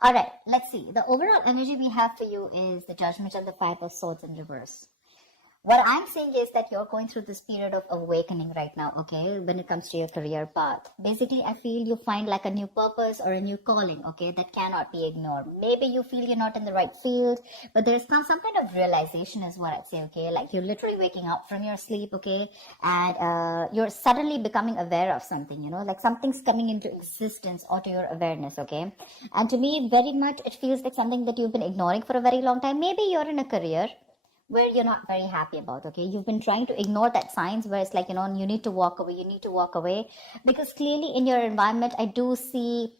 All right, let's see. The overall energy we have for you is the Judgment and the Five of Swords in reverse. What I'm saying is that you're going through this period of awakening right now, okay, when it comes to your career path. Basically, I feel you find like a new purpose or a new calling, okay, that cannot be ignored. Maybe you feel you're not in the right field, but there's some kind of realization is what I'd say, okay, like you're literally waking up from your sleep, okay, and you're suddenly becoming aware of something, you know, like something's coming into existence or to your awareness, okay. And to me, very much, it feels like something that you've been ignoring for a very long time. Maybe you're in a career where you're not very happy about, okay? You've been trying to ignore that signs where it's like, you know, you need to walk away, because clearly in your environment, I do see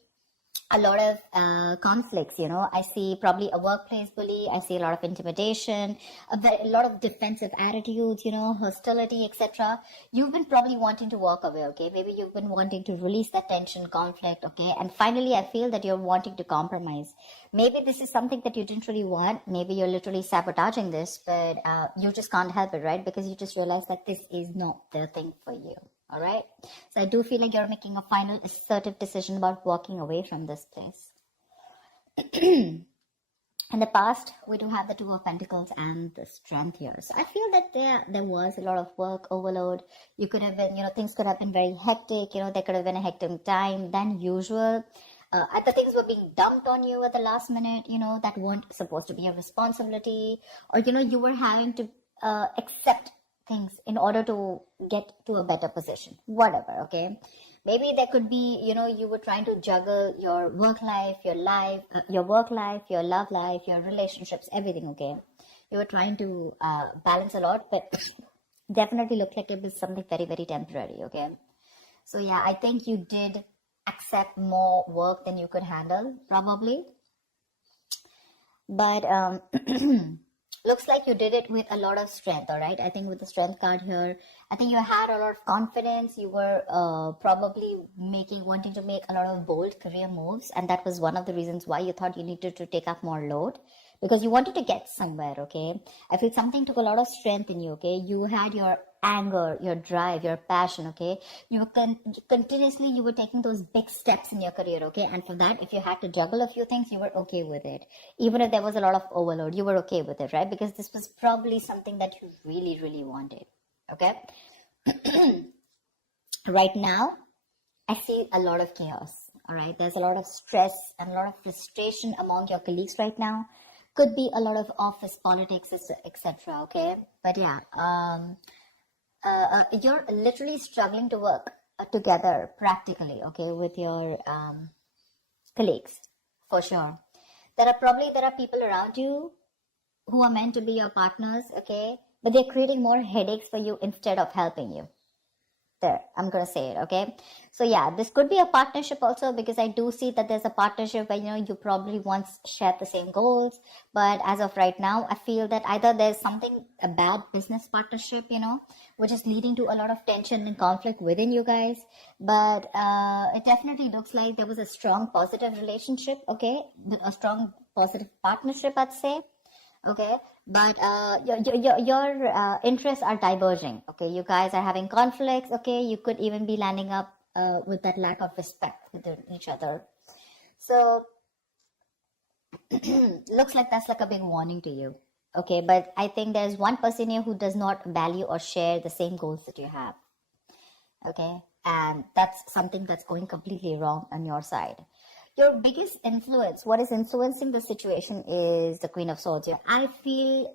a lot of conflicts, you know. I see probably a workplace bully. I see a lot of intimidation, a lot of defensive attitudes, you know, hostility, etc. You've been probably wanting to walk away, okay? Maybe you've been wanting to release that tension, conflict, okay? And finally, I feel that you're wanting to compromise. Maybe this is something that you didn't really want. Maybe you're literally sabotaging this, but you just can't help it, right? Because you just realize that this is not the thing for you. All right. So I do feel like you're making a final assertive decision about walking away from this place. In the past, we do have the Two of Pentacles and the Strength here. So I feel that there was a lot of work overload. You could have been, you know, things could have been very hectic. You know, there could have been a hectic time than usual. Other things were being dumped on you at the last minute, you know, that weren't supposed to be a responsibility. Or, you know, you were having to accept things in order to get to a better position, whatever, okay? Maybe there could be, you know, you were trying to juggle your work life, your work life, your love life, your relationships, everything, okay? You were trying to balance a lot, but definitely looked like it was something very, very temporary, okay? So yeah, I think you did accept more work than you could handle, probably. But looks like you did it with a lot of strength, all right? I think with the Strength card here, I think you had a lot of confidence. You were probably wanting to make a lot of bold career moves. And that was one of the reasons why you thought you needed to take up more load, because you wanted to get somewhere, okay? I feel something took a lot of strength in you, okay? You had your anger, your drive, your passion, okay? You were continuously, you were taking those big steps in your career, okay? And for that, if you had to juggle a few things, you were okay with it. Even if there was a lot of overload, you were okay with it, right? Because this was probably something that you really, really wanted, okay? Right now, I see a lot of chaos, all right? There's a lot of stress and a lot of frustration among your colleagues right now. Could be a lot of office politics, etc., okay? But yeah, you're literally struggling to work together practically, okay, with your colleagues, for sure. There are people around you who are meant to be your partners, okay, but they're creating more headaches for you instead of helping you. There, I'm gonna say it, okay? So yeah, this could be a partnership also, because I do see that there's a partnership where, you know, you probably once shared the same goals, but as of right now, I feel that either there's a bad business partnership, you know, which is leading to a lot of tension and conflict within you guys, but it definitely looks like there was a strong positive relationship, okay, a strong positive partnership, I'd say. Okay, but your interests are diverging, okay? You guys are having conflicts, okay? You could even be landing up with that lack of respect within each other. So looks like that's like a big warning to you, okay? But I think there's one person here who does not value or share the same goals that you have, okay? And that's something that's going completely wrong on your side. Your biggest influence, what is influencing the situation, is the Queen of Swords here. I feel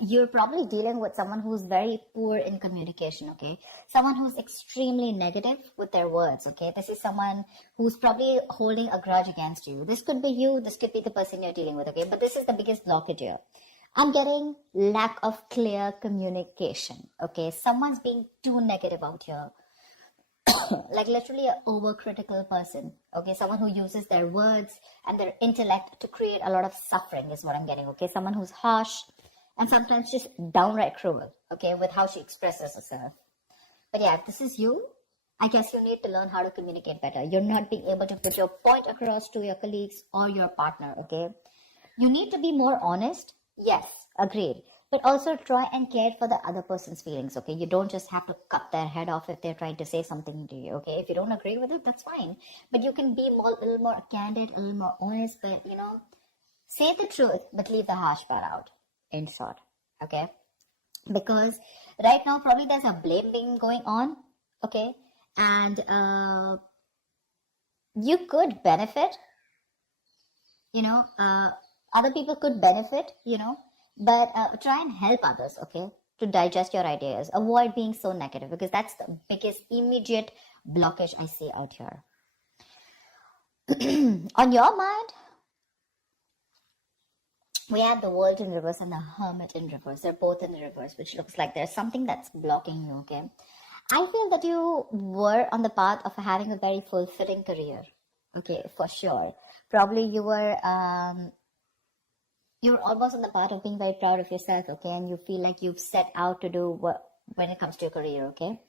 you're probably dealing with someone who's very poor in communication, okay? Someone who's extremely negative with their words, okay? This is someone who's probably holding a grudge against you. This could be you, this could be the person you're dealing with, okay? But this is the biggest blockage here. I'm getting lack of clear communication, okay? Someone's being too negative out here. Like literally an overcritical person, okay? Someone who uses their words and their intellect to create a lot of suffering is what I'm getting, okay? Someone who's harsh and sometimes just downright cruel, okay, with how she expresses herself. But yeah, if this is you, I guess you need to learn how to communicate better. You're not being able to put your point across to your colleagues or your partner, okay? You need to be more honest. Yes, agreed. but also try and care for the other person's feelings, okay? You don't just have to cut their head off if they're trying to say something to you, okay? If you don't agree with it, that's fine. But you can be a little more candid, a little more honest, but, say the truth, but leave the harsh part out, in short, okay? Because right now, probably there's a blame game going on, okay? And you could benefit, other people could benefit, but try and help others, okay, to digest your ideas. Avoid being so negative, because that's the biggest immediate blockage I see out here. On your mind, we have the World in reverse and the Hermit in reverse. They're both in the reverse, which looks like there's something that's blocking you, okay? I feel that you were on the path of having a very fulfilling career, okay, for sure. Probably you were almost on the path of being very proud of yourself, okay, and you feel like you've set out to do what when it comes to your career, okay?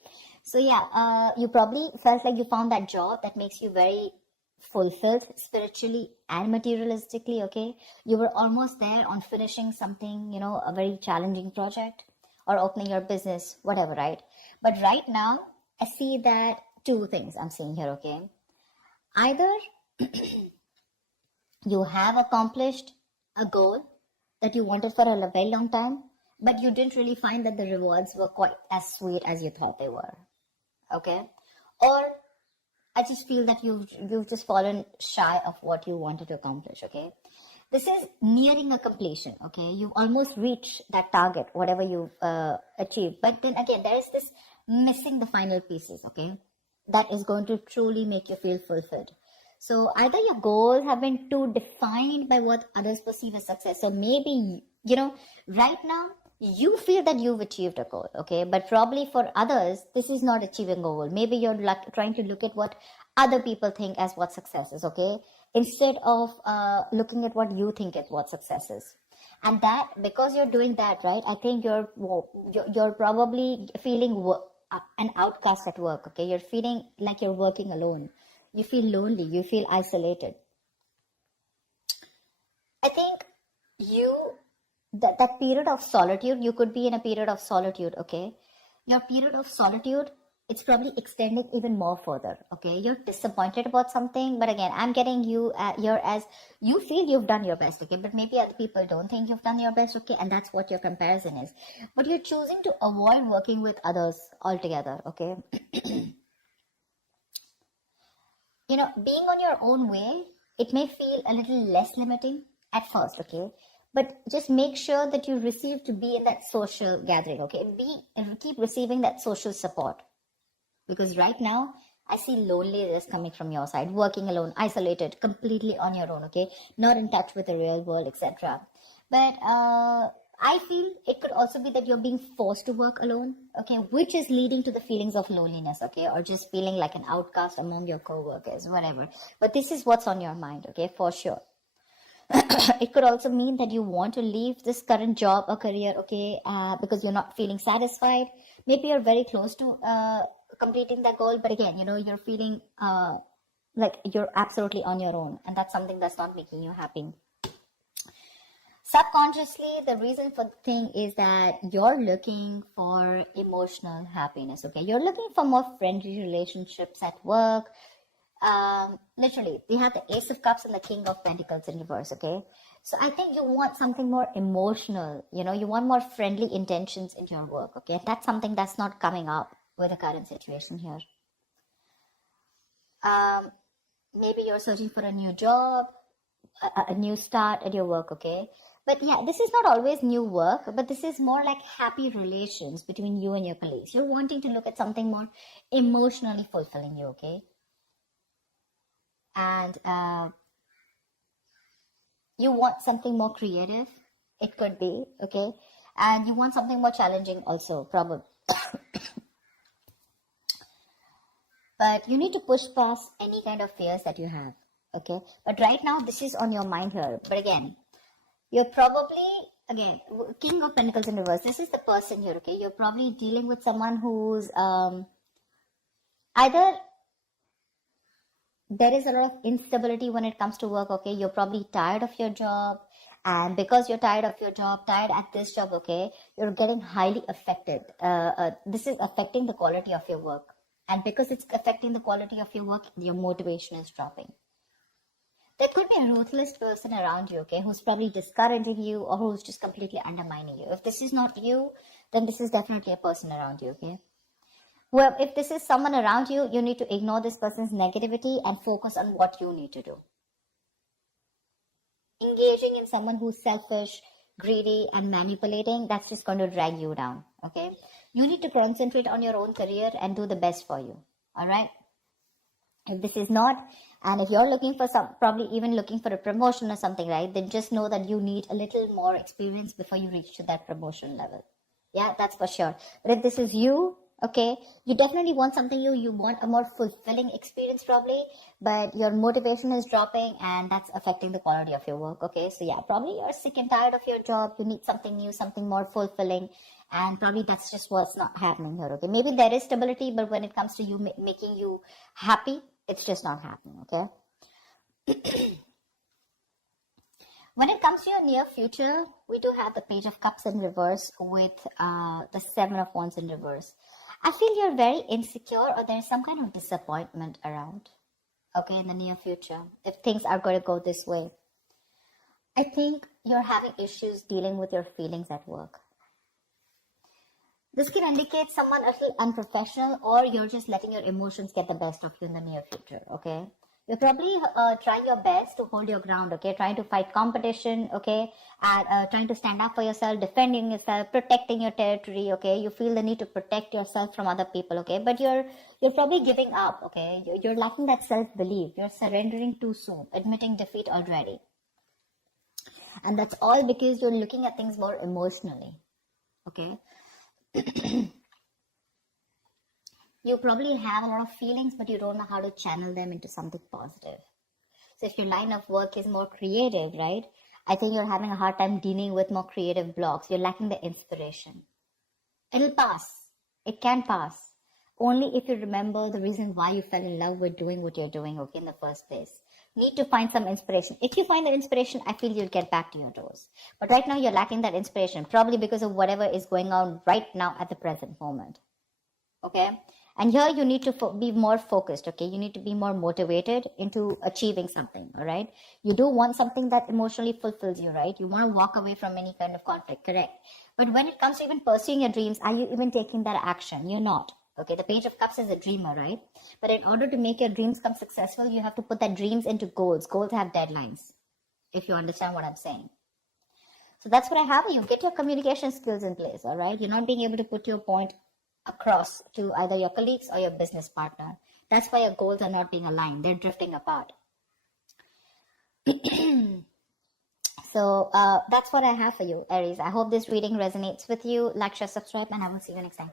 So yeah, you probably felt like you found that job that makes you very fulfilled spiritually and materialistically, okay? You were almost there on finishing something, a very challenging project or opening your business, whatever, right? But right now, I see that two things I'm seeing here, okay? Either you have accomplished a goal that you wanted for a very long time, but you didn't really find that the rewards were quite as sweet as you thought they were, okay? Or I just feel that you've just fallen shy of what you wanted to accomplish, okay? This is nearing a completion, okay? You've almost reached that target, whatever you've achieved. But then again, there is this missing the final pieces, okay? That is going to truly make you feel fulfilled. So either your goals have been too defined by what others perceive as success. So maybe, right now, you feel that you've achieved a goal, okay? But probably for others, this is not achieving a goal. Maybe you're trying to look at what other people think as what success is, okay? Instead of looking at what you think is what success is. And that, because you're doing that, right, I think you're probably feeling an outcast at work, okay? You're feeling like you're working alone. You feel lonely. You feel isolated. I think that period of solitude, you could be in a period of solitude, okay? Your period of solitude, it's probably extending even more further, okay? You're disappointed about something, but again, I'm getting you here as you feel you've done your best, okay? But maybe other people don't think you've done your best, okay? And that's what your comparison is. But you're choosing to avoid working with others altogether, okay? Being on your own way, it may feel a little less limiting at first, okay? But just make sure that you receive to be in that social gathering, okay? Keep receiving that social support. Because right now, I see loneliness coming from your side, working alone, isolated, completely on your own, okay? Not in touch with the real world, etc. But I feel it could also be that you're being forced to work alone, okay? Which is leading to the feelings of loneliness, okay? Or just feeling like an outcast among your co-workers, whatever. But this is what's on your mind, okay? For sure. It could also mean that you want to leave this current job or career, okay, because you're not feeling satisfied. Maybe you're very close to completing that goal, but again, you're feeling like you're absolutely on your own, and that's something that's not making you happy. Subconsciously, the reason for the thing is that you're looking for emotional happiness, okay? You're looking for more friendly relationships at work. Literally, we have the Ace of Cups and the King of Pentacles in reverse, okay? So I think you want something more emotional, you want more friendly intentions in your work, okay? That's something that's not coming up with the current situation here. Maybe you're searching for a new job, a new start at your work, okay? But yeah, this is not always new work, but this is more like happy relations between you and your colleagues. You're wanting to look at something more emotionally fulfilling you, okay? And you want something more creative, it could be, okay? And you want something more challenging also, probably. But you need to push past any kind of fears that you have, okay? But right now, this is on your mind here. But again, you're probably, again, King of Pentacles in reverse. This is the person here, okay? You're probably dealing with someone who's either there is a lot of instability when it comes to work, okay? You're probably tired of your job And because you're tired of your job, tired at this job, okay, you're getting highly affected. This is affecting the quality of your work. And because it's affecting the quality of your work, your motivation is dropping. There could be a ruthless person around you, okay, who's probably discouraging you or who's just completely undermining you. If this is not you, then this is definitely a person around you, okay? Well, if this is someone around you, you need to ignore this person's negativity and focus on what you need to do. Engaging in someone who's selfish, greedy, and manipulating, that's just going to drag you down, okay? You need to concentrate on your own career and do the best for you, all right? If this is not, and if you're looking for probably even looking for a promotion or something, right, then just know that you need a little more experience before you reach to that promotion level. Yeah, that's for sure. But if this is you, okay, you definitely want something you want a more fulfilling experience probably, but your motivation is dropping and that's affecting the quality of your work, okay? So yeah, probably you're sick and tired of your job. You need something new, something more fulfilling, and probably that's just what's not happening here, okay? Maybe there is stability, but when it comes to you making you happy, it's just not happening, okay? When it comes to your near future, we do have the Page of Cups in reverse with the Seven of Wands in reverse. I feel you're very insecure or there's some kind of disappointment around, okay, in the near future, if things are going to go this way. I think you're having issues dealing with your feelings at work. This can indicate someone a little unprofessional, or you're just letting your emotions get the best of you in the near future, okay? You're probably trying your best to hold your ground, okay? Trying to fight competition, okay? And trying to stand up for yourself, defending yourself, protecting your territory, okay? You feel the need to protect yourself from other people, okay? But you're probably giving up, okay? You're lacking that self-belief. You're surrendering too soon, admitting defeat already. And that's all because you're looking at things more emotionally, okay? You probably have a lot of feelings, but you don't know how to channel them into something positive. So if your line of work is more creative, right, I think you're having a hard time dealing with more creative blocks. You're lacking the inspiration. It'll pass. It can pass. Only if you remember the reason why you fell in love with doing what you're doing, okay, in the first place. Need to find some inspiration. If you find that inspiration, I feel you'll get back to your toes. But right now, you're lacking that inspiration, probably because of whatever is going on right now at the present moment. Okay? And here you need to be more focused, okay? You need to be more motivated into achieving something, all right? You do want something that emotionally fulfills you, right? You want to walk away from any kind of conflict, correct? But when it comes to even pursuing your dreams, are you even taking that action? You're not. Okay, the Page of Cups is a dreamer, right? But in order to make your dreams come successful, you have to put that dreams into goals. Goals have deadlines, if you understand what I'm saying. So that's what I have. You get your communication skills in place, all right? You're not being able to put your point across to either your colleagues or your business partner. That's why your goals are not being aligned. They're drifting apart. So that's what I have for you, Aries. I hope this reading resonates with you. Like, share, subscribe, and I will see you next time.